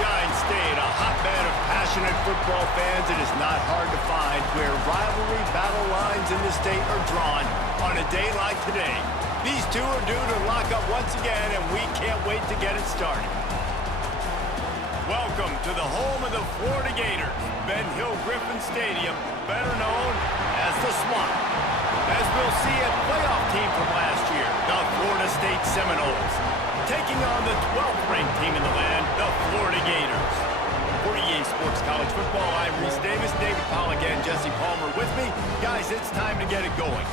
Sunshine State, a hotbed of passionate football fans. It is not hard to find where rivalry battle lines in the state are drawn on a day like today. These two are due to lock up once again, and we can't wait to get it started. Welcome to the home of the Florida Gators, Ben Hill Griffin Stadium, better known as the Swamp. As we'll see, a playoff team from last year, the Florida State Seminoles, taking on the 12th ranked team in the land, the Florida Gators. For EA Sports College Football, I'm Reese Davis, David Pollock, and Jesse Palmer with me. Guys, it's time to get it going.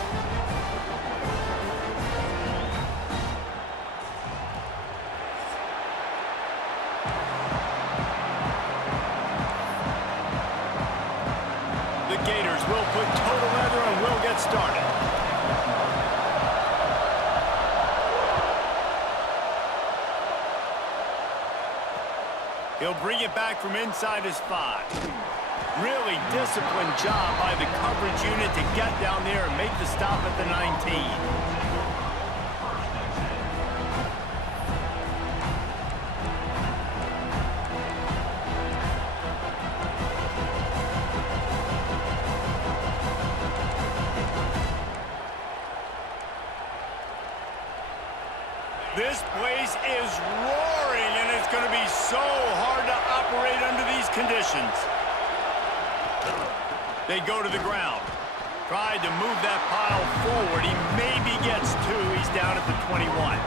The Gators will put total leather and we'll get started. He'll bring it back from inside his 5. Really disciplined job by the coverage unit to get down there and make the stop at the 19. This place is roaring, and it's going to be so hard to operate under these conditions. They go to the ground. Tried to move that pile forward. He maybe gets 2. He's down at the 21.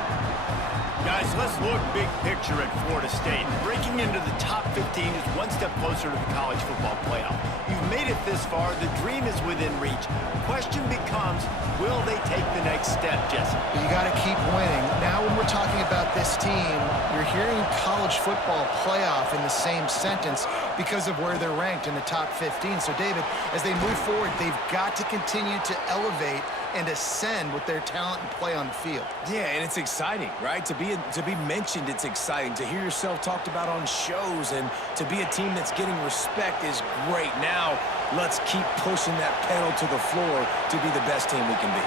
Guys, let's look big picture at Florida State. Breaking into the top 15 is one step closer to the college football playoff. You've made it this far. The dream is within reach. Question becomes, will they take the next step, Jesse? You got to keep winning. Now when we're talking about this team, you're hearing college football playoff in the same sentence because of where they're ranked in the top 15. So, David, as they move forward, they've got to continue to elevate and ascend with their talent and play on the field. Yeah, and it's exciting, right? To be mentioned, it's exciting. To hear yourself talked about on shows and to be a team that's getting respect is great. Now, let's keep pushing that pedal to the floor to be the best team we can be.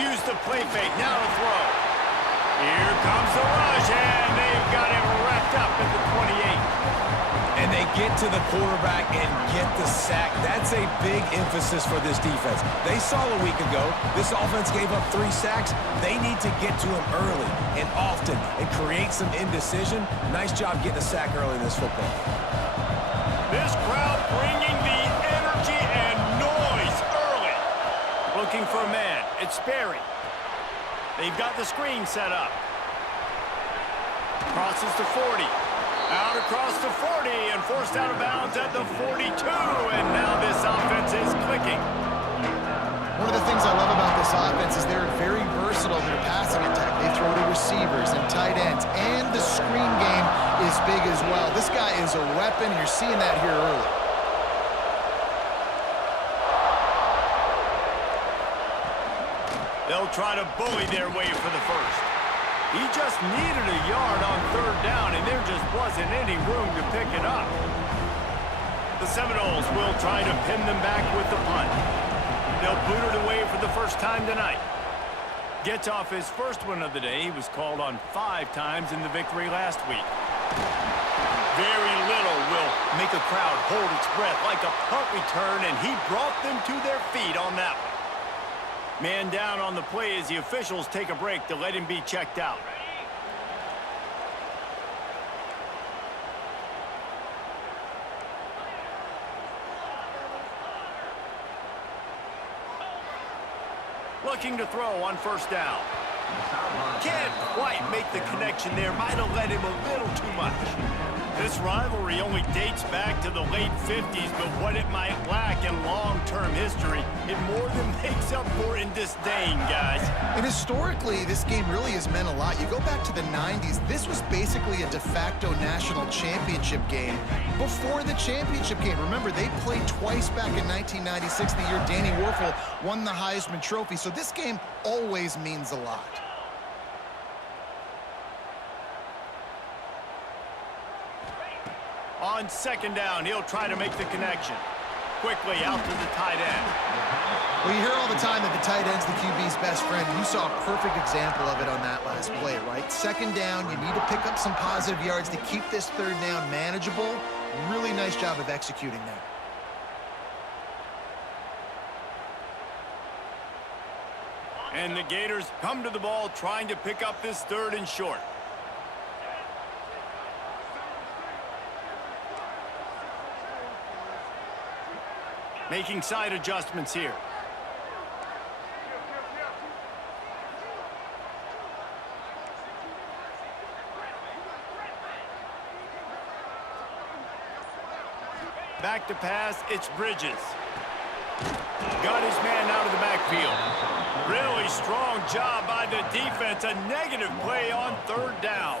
Use the play fake, now to throw. Here comes the rush, and they've got him wrapped up at the 28. And they get to the quarterback and get the sack. That's a big emphasis for this defense. They saw a week ago, this offense gave up 3 sacks. They need to get to him early and often and create some indecision. Nice job getting a sack early in this football. This crowd bringing the energy and noise early. Looking for a man. It's Sperry. They've got the screen set up. Crosses to 40. Out across the 40 and forced out of bounds at the 42. And now this offense is clicking. One of the things I love about this offense is they're very versatile in their passing attack. They throw to receivers and tight ends, and the screen game is big as well. This guy is a weapon. You're seeing that here early. They'll try to bully their way for the first. He just needed a yard on 3rd down, and there just wasn't any room to pick it up. The Seminoles will try to pin them back with the punt. They'll boot it away for the first time tonight. Gets off his first one of the day. He was called on 5 times in the victory last week. Very little will make a crowd hold its breath like a punt return, and he brought them to their feet on that one. Man down on the play as the officials take a break to let him be checked out. Looking to throw on 1st down. Can't quite make the connection there. Might have led him a little too much. This rivalry only dates back to the late 50s, but what it might lack in long-term history, it more than makes up for in disdain, guys. And historically, this game really has meant a lot. You go back to the 90s, this was basically a de facto national championship game before the championship game. Remember, they played twice back in 1996, the year Danny Werfel won the Heisman Trophy. So this game always means a lot. On 2nd down, he'll try to make the connection. quickly out to the tight end. Well, you hear all the time that the tight end's the QB's best friend. You saw a perfect example of it on that last play, right? Second down, you need to pick up some positive yards to keep this third down manageable. Really nice job of executing that. And the Gators come to the ball trying to pick up this third and short. Making side adjustments here. Back to pass, it's Bridges. Got his man out of the backfield. Really strong job by the defense. A negative play on third down.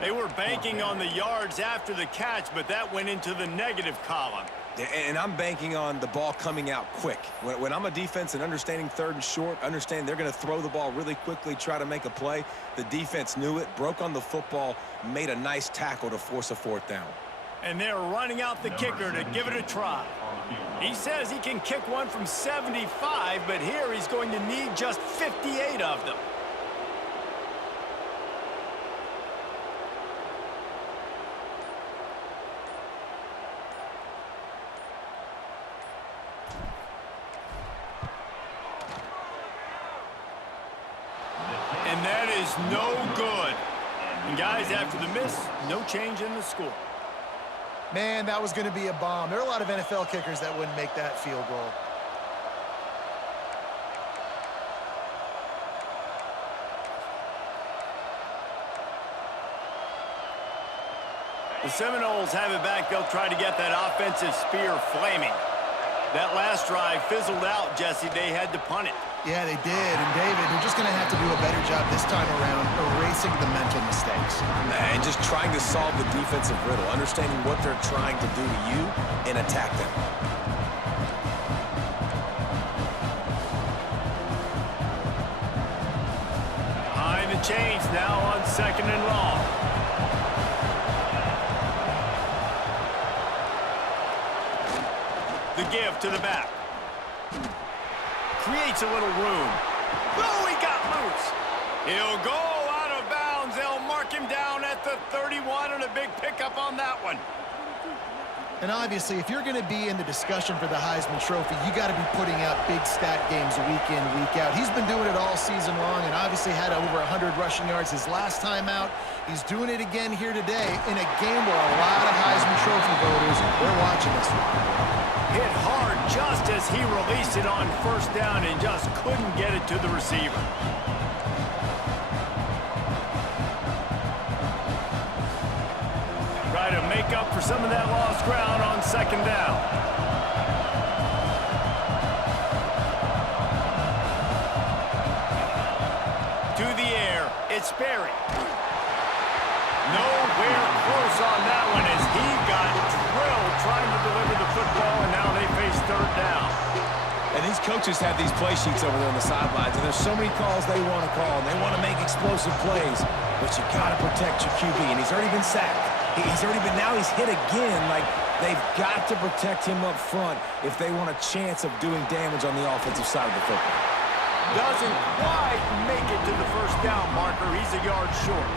They were banking on the yards after the catch, but that went into the negative column. And I'm banking on the ball coming out quick. When I'm a defense and understanding third and short, understand they're going to throw the ball really quickly, try to make a play. The defense knew it, broke on the football, made a nice tackle to force a fourth down. And they're running out the kicker to give it a try. He says he can kick one from 75, but here he's going to need just 58 of them. And that is no good. And guys, after the miss, no change in the score. Man, that was going to be a bomb. There are a lot of NFL kickers that wouldn't make that field goal. The Seminoles have it back. They'll try to get that offensive spear flaming. That last drive fizzled out, Jesse. They had to punt it. Yeah, they did. And David, they're just going to have to do a better job this time around erasing the mental mistakes. And just trying to solve the defensive riddle, understanding what they're trying to do to you and attack them. Behind the chains now on second and long. The give to the back. Creates a little room. Oh, he got loose. He'll go out of bounds. They'll mark him down at the 31, and a big pickup on that one. And obviously, if you're going to be in the discussion for the Heisman Trophy, you got to be putting out big stat games week in, week out. He's been doing it all season long and obviously had over 100 rushing yards his last time out. He's doing it again here today in a game where a lot of Heisman Trophy voters, they're watching this one. Hit hard just as he released it on first down and just couldn't get it to the receiver. Try to make up for some of that lost ground on second down. To the air, it's Berry. Nowhere close on that one as he got drilled trying to deliver the football, and now they face third down. And these coaches have these play sheets over there on the sidelines, and there's so many calls they want to call, and they want to make explosive plays, but you got to protect your QB, and he's already been sacked. Now he's hit again. Like, they've got to protect him up front if they want a chance of doing damage on the offensive side of the football. Doesn't quite make it to the first down marker. He's a yard short.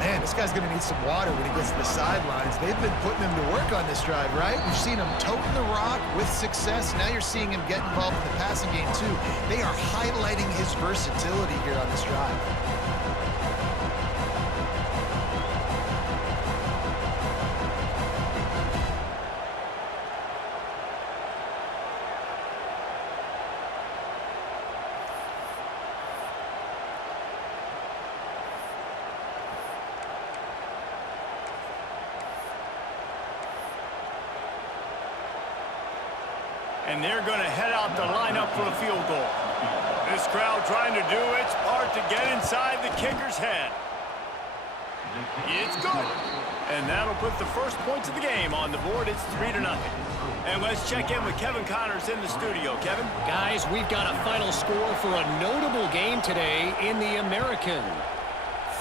Man, this guy's going to need some water when he gets to the sidelines. They've been putting him to work on this drive, right? We've seen him toting the rock with success. Now you're seeing him get involved in the passing game, too. They are highlighting his versatility here on this drive. And they're going to head out to line up for a field goal. This crowd trying to do its part to get inside the kicker's head. It's good. And that'll put the first points of the game on the board. It's 3-0. And let's check in with Kevin Connors in the studio. Kevin? Guys, we've got a final score for a notable game today in the American.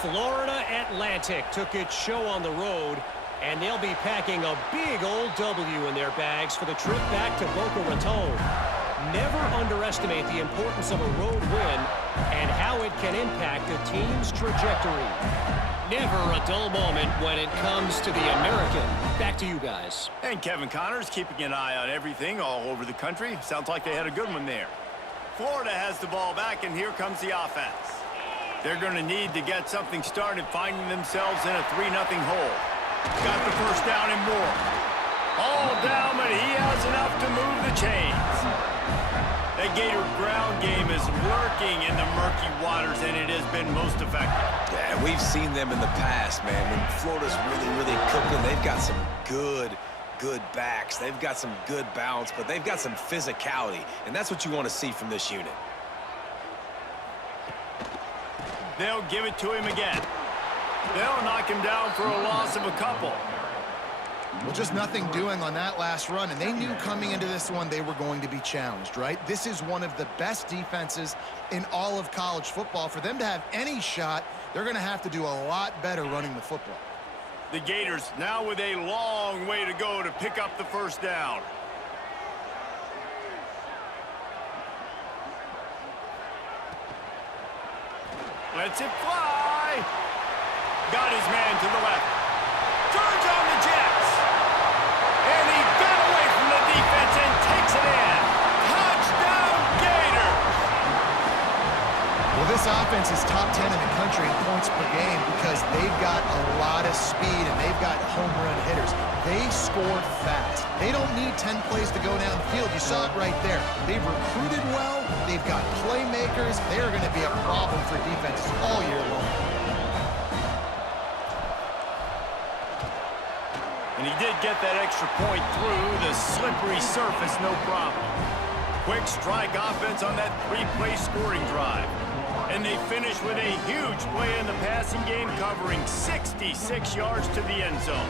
Florida Atlantic took its show on the road And they'll be packing a big old W in their bags for the trip back to Boca Raton. Never underestimate the importance of a road win and how it can impact a team's trajectory. Never a dull moment when it comes to the American. Back to you guys. And Kevin Connors keeping an eye on everything all over the country. Sounds like they had a good one there. Florida has the ball back, and here comes the offense. They're going to need to get something started, finding themselves in a 3-0 hole. Got the first down and more. All down, but he has enough to move the chains. That Gator ground game is lurking in the murky waters, and it has been most effective. Yeah, we've seen them in the past, man. When Florida's really cooking, they've got some good backs. They've got some good balance, but they've got some physicality, and that's what you want to see from this unit. They'll give it to him again. They'll knock him down for a loss of a couple. Well, just nothing doing on that last run, and they knew coming into this one they were going to be challenged, right? This is one of the best defenses in all of college football. For them to have any shot, they're going to have to do a lot better running the football. The Gators now with a long way to go to pick up the first down. Lets it fly. Got his man to the left. Turns on the Jets. And he got away from the defense and takes it in. Touchdown, Gators. Well, this offense is top 10 in the country in points per game because they've got a lot of speed and they've got home run hitters. They score fast. They don't need 10 plays to go down the field. You saw it right there. They've recruited well. They've got playmakers. They are going to be a problem for defenses all year long. And he did get that extra point through the slippery surface, no problem. Quick strike offense on that 3-play scoring drive. And they finish with a huge play in the passing game, covering 66 yards to the end zone.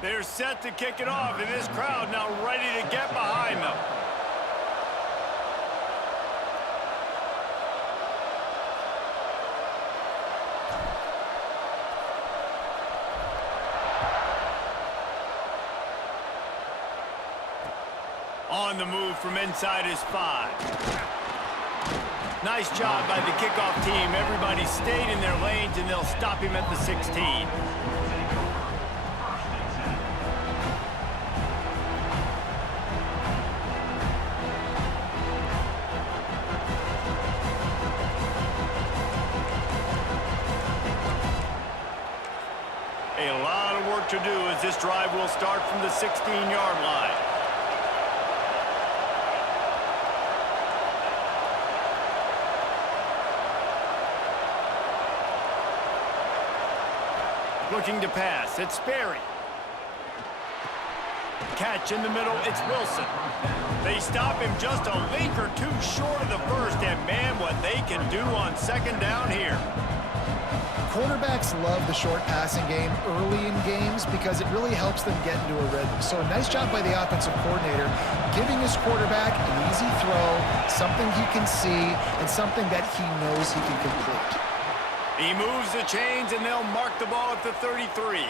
They're set to kick it off, and this crowd now ready to get behind them. On the move from inside his 5. Nice job by the kickoff team. Everybody stayed in their lanes, and they'll stop him at the 16. A lot of work to do as this drive will start from the 16-yard line. Looking to pass, it's Sperry. Catch in the middle, it's Wilson. They stop him just a link or two short of the first, and man, what they can do on second down here. Quarterbacks love the short passing game early in games because it really helps them get into a rhythm. So a nice job by the offensive coordinator giving his quarterback an easy throw, something he can see, and something that he knows he can complete. He moves the chains, and they'll mark the ball at the 33.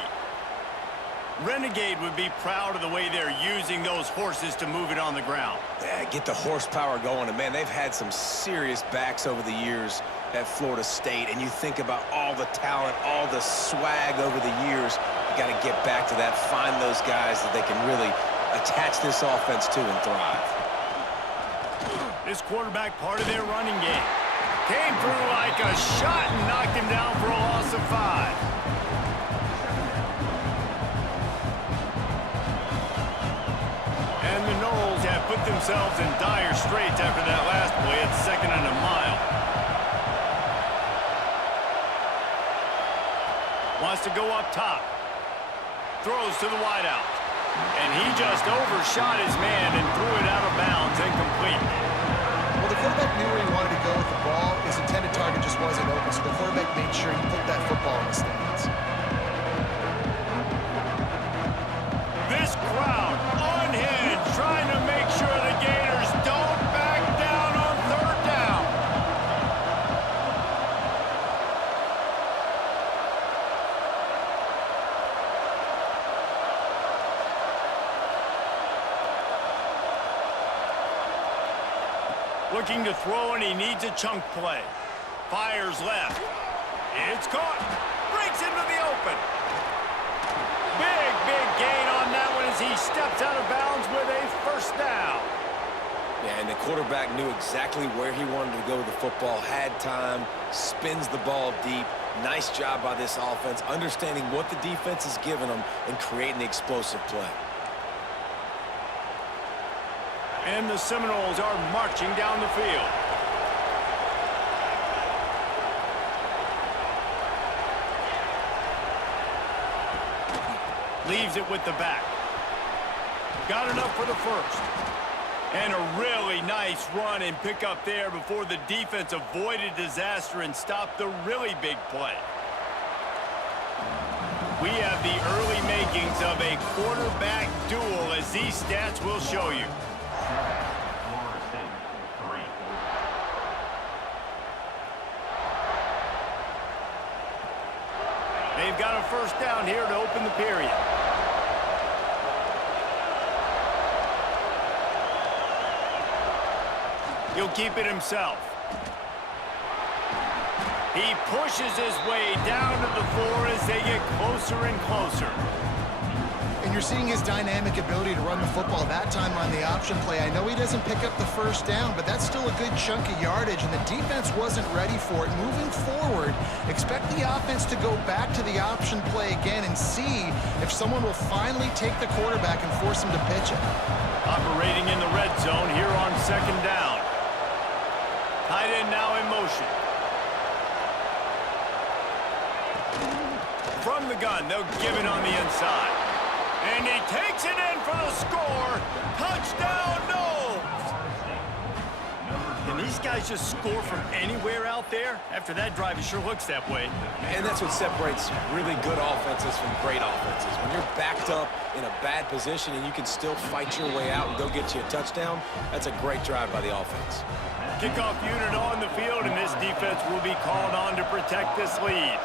Renegade would be proud of the way they're using those horses to move it on the ground. Yeah, get the horsepower going. And, man, they've had some serious backs over the years at Florida State. And you think about all the talent, all the swag over the years. You got to get back to that, find those guys that they can really attach this offense to and thrive. This quarterback part of their running game. Came through like a shot and knocked him down for a loss of 5. And the Noles have put themselves in dire straits after that last play at 2nd and a mile. Wants to go up top. Throws to the wideout. And he just overshot his man and threw it out of bounds, incomplete. Well, the quarterback knew where he wanted to go with the ball. His intended target just wasn't open, so the quarterback made sure he put that football in the stands. This crowd unhinged, trying to make sure the game Looking to throw, and he needs a chunk play. Fires left. It's caught. Breaks into the open. Big gain on that one as he steps out of bounds with a first down. Yeah, and the quarterback knew exactly where he wanted to go with the football, had time, spins the ball deep. Nice job by this offense, understanding what the defense is giving them and creating the explosive play. And the Seminoles are marching down the field. Leaves it with the back. Got enough for the first. And a really nice run and pick up there before the defense avoided disaster and stopped the really big play. We have the early makings of a quarterback duel, as these stats will show you. They've got a first down here to open the period. He'll keep it himself. He pushes his way down to the floor as they get closer and closer. And you're seeing his dynamic ability to run the football that time on the option play. I know he doesn't pick up the first down, but that's still a good chunk of yardage, and the defense wasn't ready for it. Moving forward, expect the offense to go back to the option play again and see if someone will finally take the quarterback and force him to pitch it. Operating in the red zone here on second down. Tight end now in motion. From the gun, they'll give it on the inside. And he takes it in for the score. Touchdown, Noles! Can these guys just score from anywhere out there? After that drive, it sure looks that way. And that's what separates really good offenses from great offenses. When you're backed up in a bad position and you can still fight your way out and go get you a touchdown, that's a great drive by the offense. Kickoff unit on the field, and this defense will be called on to protect this lead.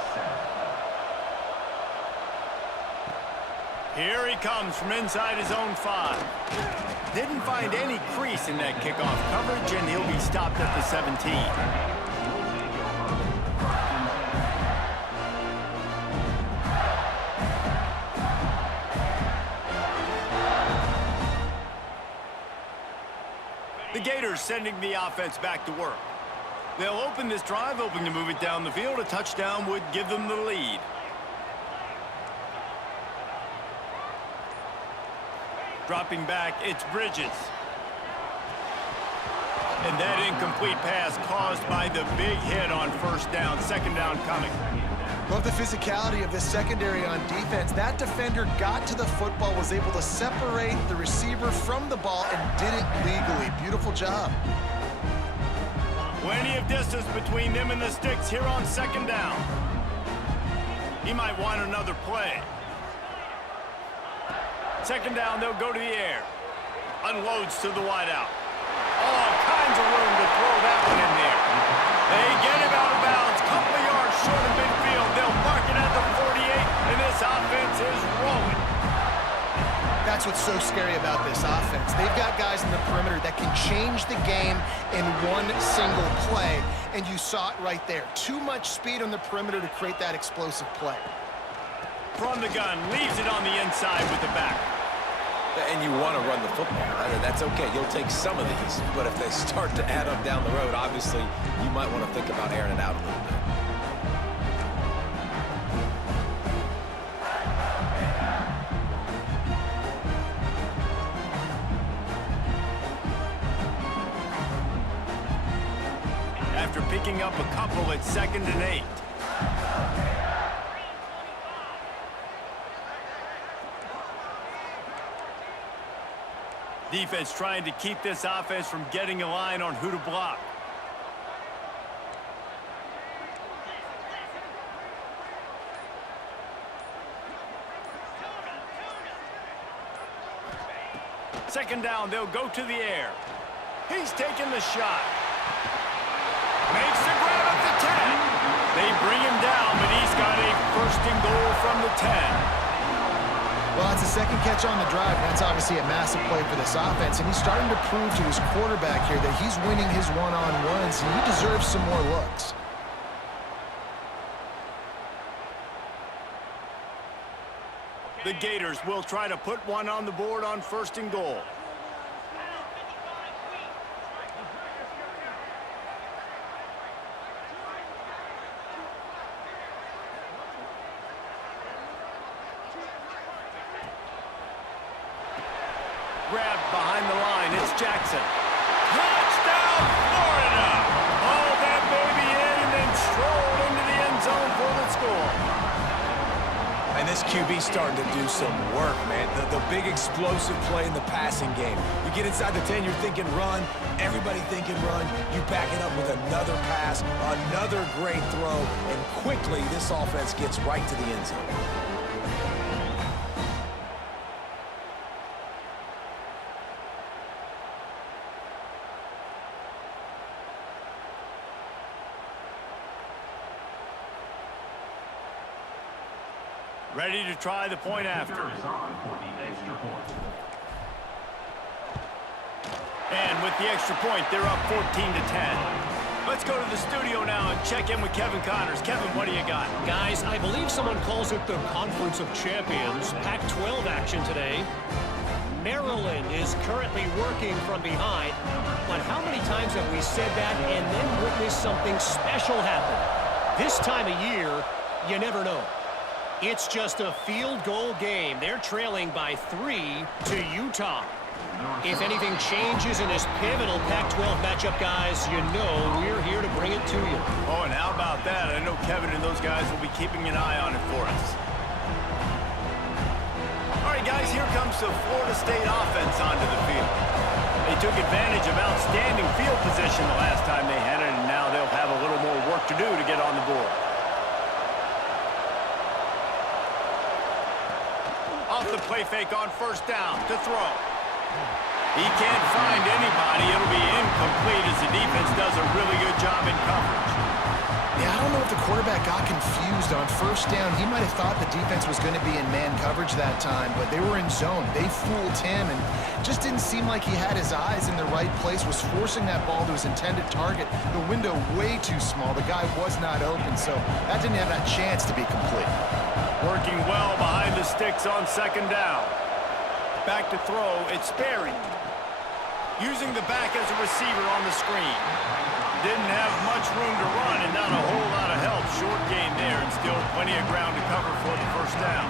Here he comes from inside his own 5. Didn't find any crease in that kickoff coverage, and he'll be stopped at the 17. The Gators sending the offense back to work. They'll open this drive, hoping to move it down the field. A touchdown would give them the lead. Dropping back, it's Bridges. And that incomplete pass caused by the big hit on first down. Second down coming. Love the physicality of this secondary on defense. That defender got to the football, was able to separate the receiver from the ball, and did it legally. Beautiful job. Plenty of distance between them and the sticks here on second down. He might want another play. Second down, they'll go to the air. Unloads to the wideout. All kinds of room to throw that one in there. They get him out of bounds. Couple of yards short of midfield. They'll mark it at the 48, and this offense is rolling. That's what's so scary about this offense. They've got guys in the perimeter that can change the game in one single play, and you saw it right there. Too much speed on the perimeter to create that explosive play. From the gun, leaves it on the inside with the back. And you want to run the football, right? And that's okay. You'll take some of these. But if they start to add up down the road, obviously, you might want to think about airing it out a little bit. After picking up a couple at 2nd and 8. Defense trying to keep this offense from getting a line on who to block. Second down, they'll go to the air. He's taking the shot. Makes the grab at the 10. They bring him down, but he's got a 1st and goal from the 10. Well, it's a second catch on the drive. That's obviously a massive play for this offense, and he's starting to prove to his quarterback here that he's winning his one-on-ones, and he deserves some more looks. The Gators will try to put one on the board on 1st and goal. Grabbed behind the line, it's Jackson. Touchdown, Florida! Oh, that baby in and then strolled into the end zone for the score. And this QB starting to do some work, man. The big explosive play in the passing game. You get inside the 10, you're thinking run. Everybody thinking run. You back it up with another pass, another great throw, and quickly this offense gets right to the end zone. Ready to try the point after. And with the extra point, they're up 14-10. Let's go to the studio now and check in with Kevin Connors. Kevin, what do you got? Guys, I believe someone calls it the Conference of Champions. Pac-12 action today. Maryland is currently working from behind. But how many times have we said that and then witnessed something special happen? This time of year, you never know. It's just a field goal game. They're trailing by 3 to Utah. If anything changes in this pivotal Pac-12 matchup, guys, you know we're here to bring it to you. Oh, and how about that? I know Kevin and those guys will be keeping an eye on it for us. All right, guys, here comes the Florida State offense onto the field. They took advantage of outstanding field position the last time they had it, and now they'll have a little more work to do to get on the board. Off the play fake on 1st down to throw. He can't find anybody. It'll be incomplete as the defense does a really good job in coverage. Yeah, I don't know if the quarterback got confused on 1st down. He might have thought the defense was going to be in man coverage that time, but they were in zone. They fooled him and just didn't seem like he had his eyes in the right place, was forcing that ball to his intended target. The window way too small. The guy was not open, so that didn't have that chance to be complete. Working well behind the sticks on 2nd down. Back to throw, it's Sperry. Using the back as a receiver on the screen. Didn't have much room to run and not a whole lot of help. Short gain there and still plenty of ground to cover for the 1st down.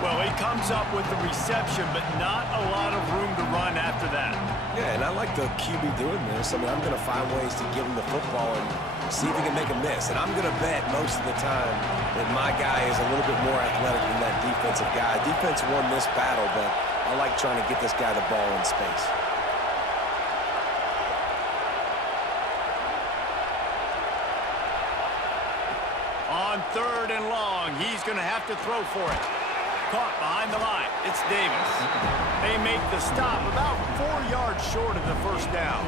Well, he comes up with the reception, but not a lot of room to run after that. Yeah, and I like the QB doing this. I mean, I'm going to find ways to give him the football and see if he can make a miss. And I'm going to bet most of the time that my guy is a little bit more athletic than that defensive guy. Defense won this battle, but I like trying to get this guy the ball in space. On 3rd and long, he's going to have to throw for it. Caught behind the line. It's Davis. They make the stop about 4 yards short of the 1st down.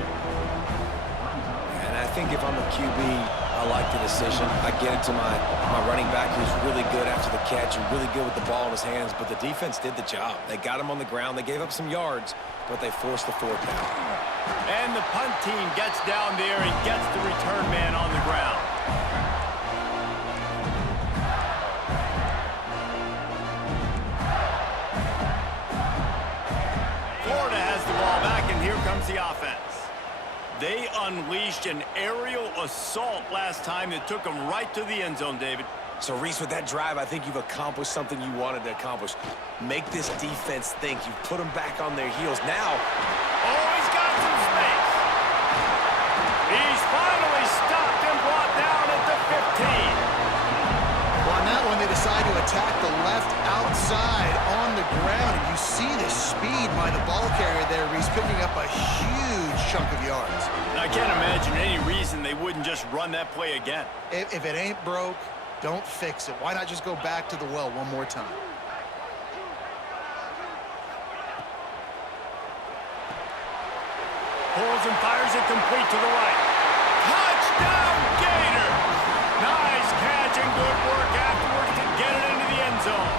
And I think if I'm a QB, I like the decision. I get it to my running back who's really good after the catch and really good with the ball in his hands, but the defense did the job. They got him on the ground. They gave up some yards, but they forced the 4th down. And the punt team gets down there and gets the return man on the ground. Florida has the ball back, and here comes the offense. They unleashed an aerial assault last time that took them right to the end zone, David. So, Reese, with that drive, I think you've accomplished something you wanted to accomplish. Make this defense think. You've put them back on their heels. Now, oh, he's got some space. He's finally stopped and brought down at the 15. Well, on that one, they decide to attack the left outside on the ground. And you see the speed by the ball carrier there. He's picking up a huge chunk of yards. I can't imagine any reason they wouldn't just run that play again. If it ain't broke, don't fix it. Why not just go back to the well one more time? Pulls and fires it complete to the right. Touchdown, Gators! Nice catch and good work afterwards to get it into the end zone.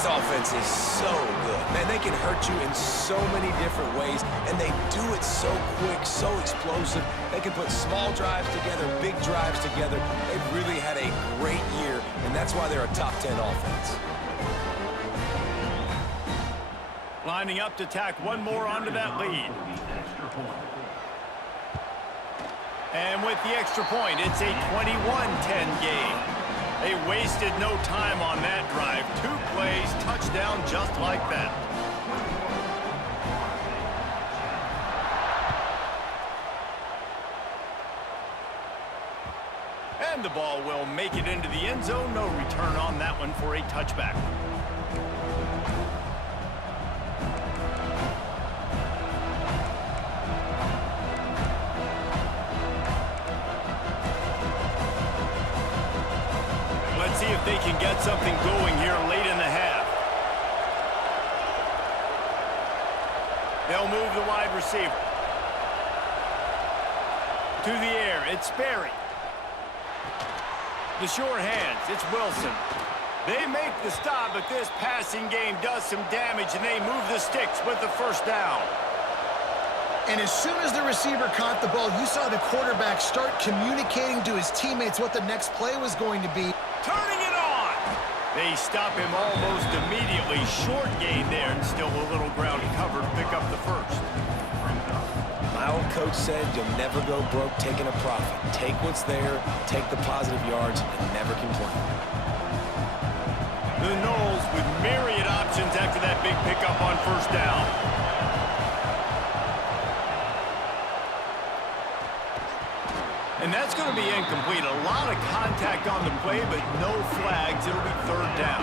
This offense is so good. Man, they can hurt you in so many different ways, and they do it so quick, so explosive. They can put small drives together, big drives together. They've really had a great year, and that's why they're a top 10 offense. Lining up to tack one more onto that lead. And with the extra point, it's a 21-10 game. They wasted no time on that drive. 2 plays, touchdown just like that. And the ball will make it into the end zone. No return on that one for a touchback. Let's see if they can get something going here late in the half. They'll move the wide receiver. To the air, it's Sperry. The short hands, it's Wilson. They make the stop, but this passing game does some damage, and they move the sticks with the first down. And as soon as the receiver caught the ball, you saw the quarterback start communicating to his teammates what the next play was going to be. Turning it on! They stop him almost immediately. Short gain there, and still a little ground cover to pick up the first. My old coach said you'll never go broke taking a profit. Take what's there, take the positive yards, and never complain. The Knowles with myriad options after that big pickup on first down. And that's going to be incomplete. A lot of contact on the play, but no flags. It'll be third down.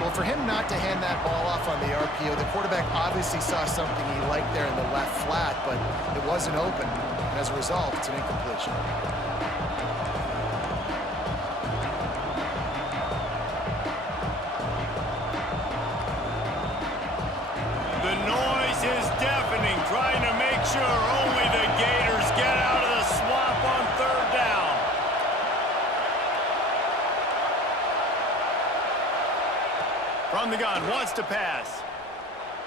Well, for him not to hand that ball off on the RPO, the quarterback obviously saw something he liked there in the left flat, but it wasn't open. And as a result, it's an incompletion. The noise is deafening, trying to make sure only the Gators get out of the swamp on third down. From the gun, wants to pass.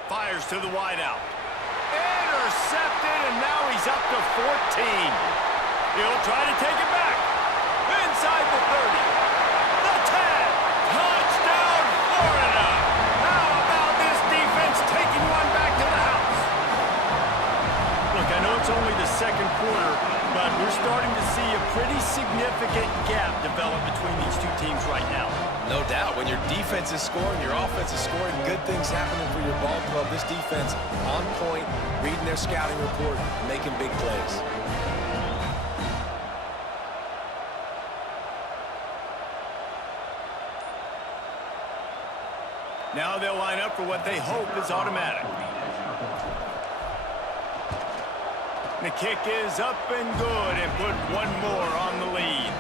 Fires to the wideout. Intercepted, and now he's up to 14. He'll try to take it back. Inside the 30. The 10. Touchdown, Florida. How about this defense taking one back to the house? Look, I know it's only the second quarter, but we're starting to see a pretty significant gap develop between these two teams right now. No doubt, when your defense is scoring, your offense is scoring, good things happening for your ball club. This defense on point, reading their scouting report, making big plays. Now they'll line up for what they hope is automatic. The kick is up and good, and put one more on the lead.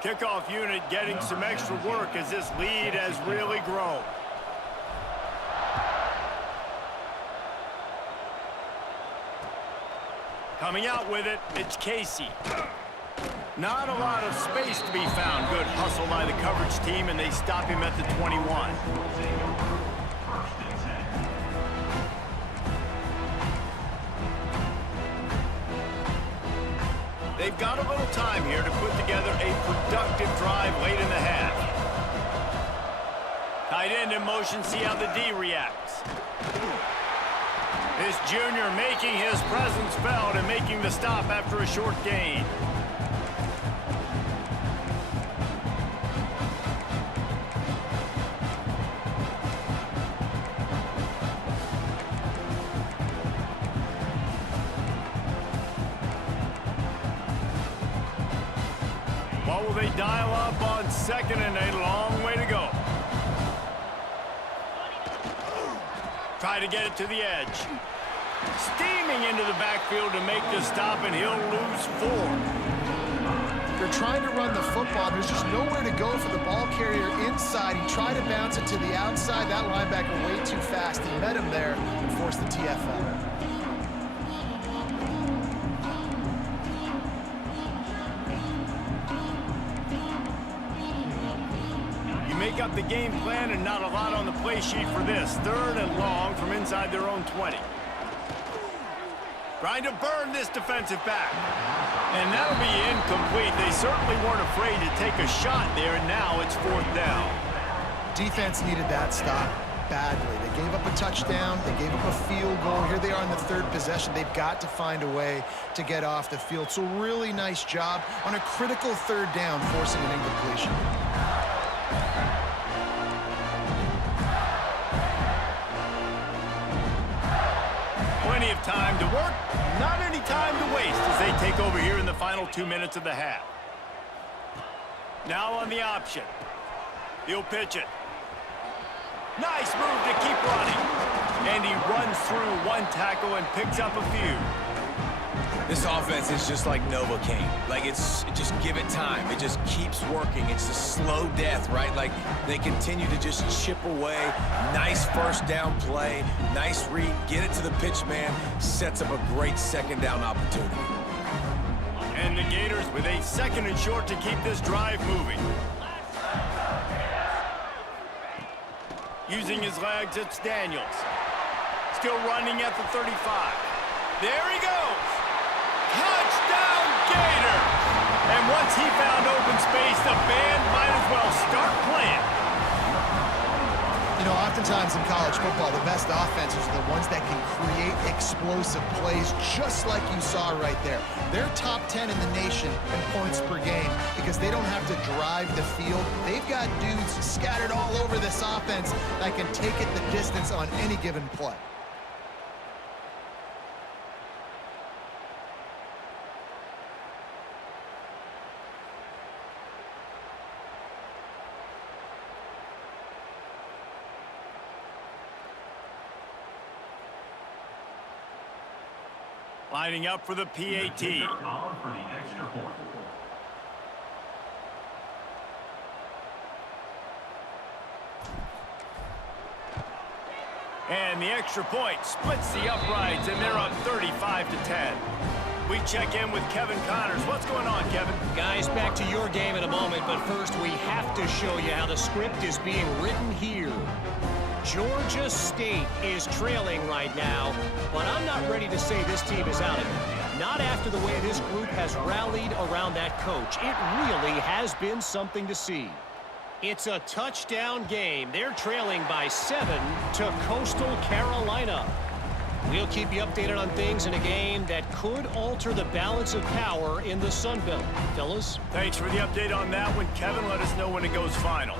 Kickoff unit getting some extra work as this lead has really grown. Coming out with it, it's Casey. Not a lot of space to be found. Good hustle by the coverage team, and they stop him at the 21. They've got a little time here to put together a productive drive late in the half. Tight end in motion, see how the D reacts. This junior making his presence felt and making the stop after a short gain. What will they dial up on second and a long way to go? try to get it to the edge. Steaming into the backfield to make the stop, and he'll lose 4. They're trying to run the football. There's just nowhere to go for the ball carrier inside. He tried to bounce it to the outside. That linebacker way too fast. He met him there and forced the TFL. Make up the game plan and not a lot on the play sheet for this. 3rd and long from inside their own 20. Trying to burn this defensive back. And that'll be incomplete. They certainly weren't afraid to take a shot there, and now it's 4th down. Defense needed that stop badly. They gave up a touchdown. They gave up a field goal. Here they are in the 3rd possession. They've got to find a way to get off the field. So really nice job on a critical 3rd down, forcing an incompletion. Plenty of time to work, not any time to waste as they take over here in the final 2 minutes of the half. Now on the option. He'll pitch it. Nice move to keep running. And he runs through 1 tackle and picks up a few. This offense is just like Novocaine. Like, just give it time. It just keeps working. It's a slow death, right? Like, they continue to just chip away. Nice 1st down play. Nice read. Get it to the pitch man. Sets up a great 2nd down opportunity. And the Gators with a 2nd and short to keep this drive moving. Using his legs, it's Daniels. Still running at the 35. There he goes. Touchdown, Gator! And once he found open space, the band might as well start playing. You know, oftentimes in college football, the best offenses are the ones that can create explosive plays, just like you saw right there. They're top 10 in the nation in points per game because they don't have to drive the field. They've got dudes scattered all over this offense that can take it the distance on any given play. Lining up for the PAT. And the extra point splits the uprights, and they're up 35-10. We check in with Kevin Connors. What's going on, Kevin? Guys, back to your game in a moment, but first we have to show you how the script is being written here. Georgia State is trailing right now, but I'm not ready to say this team is out of it. Not after the way this group has rallied around that coach. It really has been something to see. It's a touchdown game. They're trailing by 7 to Coastal Carolina. We'll keep you updated on things in a game that could alter the balance of power in the Sun Belt. Fellas? Thanks for the update on that one, Kevin. Let us know when it goes final.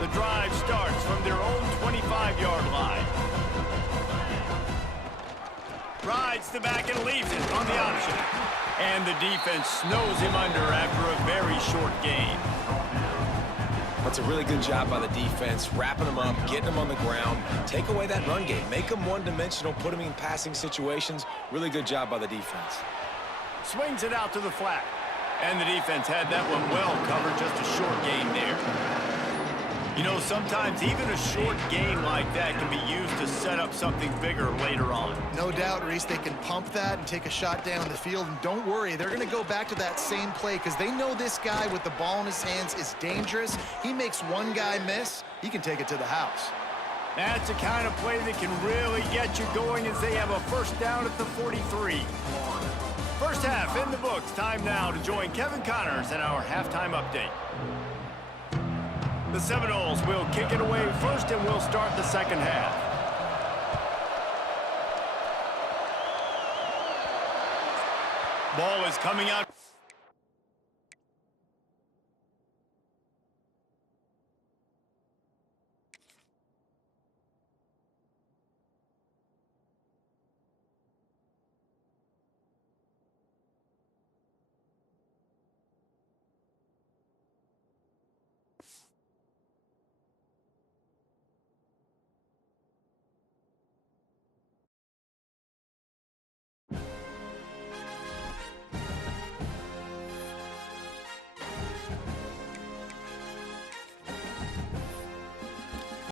The drive starts from their own 25-yard line. Rides the back and leaves it on the option. And the defense snows him under after a very short game. That's a really good job by the defense, wrapping them up, getting them on the ground, take away that run game, make them one-dimensional, put them in passing situations. Really good job by the defense. Swings it out to the flat. And the defense had that one well covered, just a short game there. You know, sometimes even a short game like that can be used to set up something bigger later on. No doubt, Reese, they can pump that and take a shot down the field. And don't worry, they're going to go back to that same play because they know this guy with the ball in his hands is dangerous. He makes one guy miss, he can take it to the house. That's the kind of play that can really get you going as they have a 1st down at the 43. First half in the books. Time now to join Kevin Connors in our halftime update. The Seminoles will kick it away first, and we'll start the 2nd half. Ball is coming out